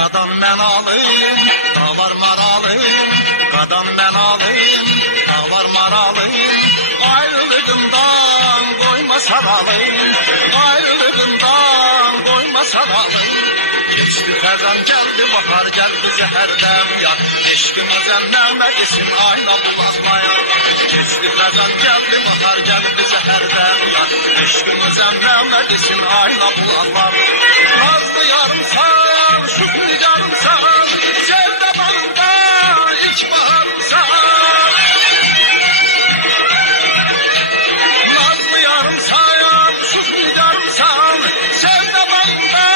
Qadam mən alayım, davar maralıyım. Qadam mən alayım, davar maralıyım. Ayrılığından qoyma saralıyım. Ayrılığından qoyma saralıyım. Geçti xəzan gəldi, bahar gəldi zəhərdən ya. Eşqimiz əmnəməlisin, ayna bulaqlayan. Geçti xəzan gəldi, bahar gəldi zəhərdən ya. Eşqimiz əmnəməlisin, ayna bulaqlar. Nazlı yarımsan, şükrü yarımsan, sevda bağında ilk baharımsan. Nazlı yarımsan, şükrü yarımsan, sevda bağında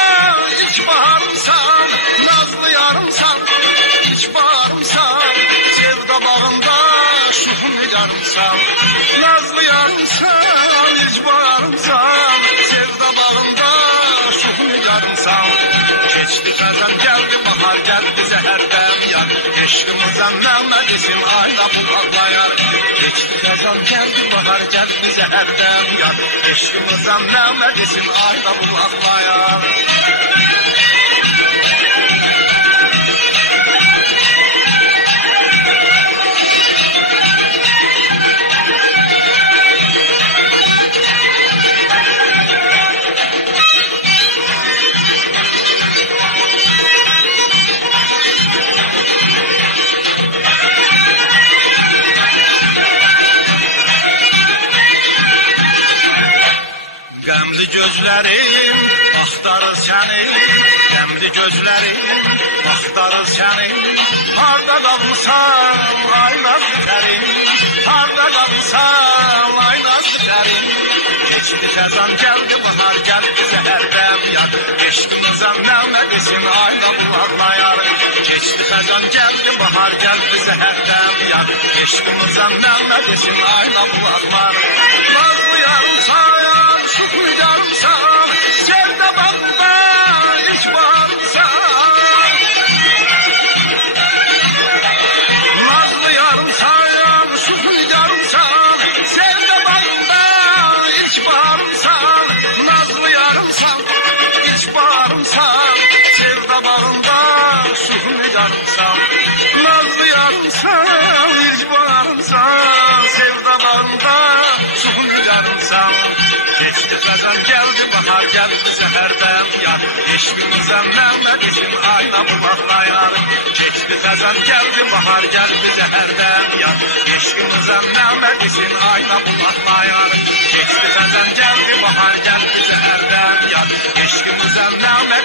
ilk baharımsan. Nazlı yarımsan, ilk baharımsan, sevda bağında şükrü yarımsan. Nazlı yarımsan, ilk baharımsan, sevda bağında şükrü yarımsan. Geçti xəzan gəldi, bahar gəldi zəhərdən yar. Eşqimizən nəməlisin, ayna bulaqlayar. Geçti xəzan gəldi, bahar gəldi zəhərdən yar. Eşqimizən nəməlisin, ayna bulaqlayar. Qəmli gözlərim axtarır səni, qəmli gözlərim axtarır səni. Harda qalmısan, ayna sütərim, harda qalmısan, ayna sütərim. Geçdi xəzan gəldi, bahar gəldi zəhərdən yar. Eşqimizən nəməlisin, ayna bulaqlayar. Geçdi xəzan gəldi, bahar gəldi zəhərdən yar. Eşqimizən nəməlisin, ayna bulaqlar. Nazlı yarımsan, şükrü yarımsan, sevda bağında ilk baharımsan. Nazlı yarımsan, şükrü yarımsan, sevda bağında ilk baharımsan. Nazlı yarımsan, ilk baharımsan, sevda bağında şükrü yarımsan. Nazlı yarımsan, ilk baharımsan, sevda bağında şükrü yarımsan. Geçti xəzan gəldi, bahar gəldi zəhərdən yar. Eşqimizən nəməlisin, ayna bulaqlayar. Geçdi xəzan gəldi, bahar gəldi zəhərdən yar. Eşqimizən nəməlisin, ayna bulaqlayar. Geçdi xəzan gəldi, bahar gəldi zəhərdən yar. Eşqimizən nəməlisin.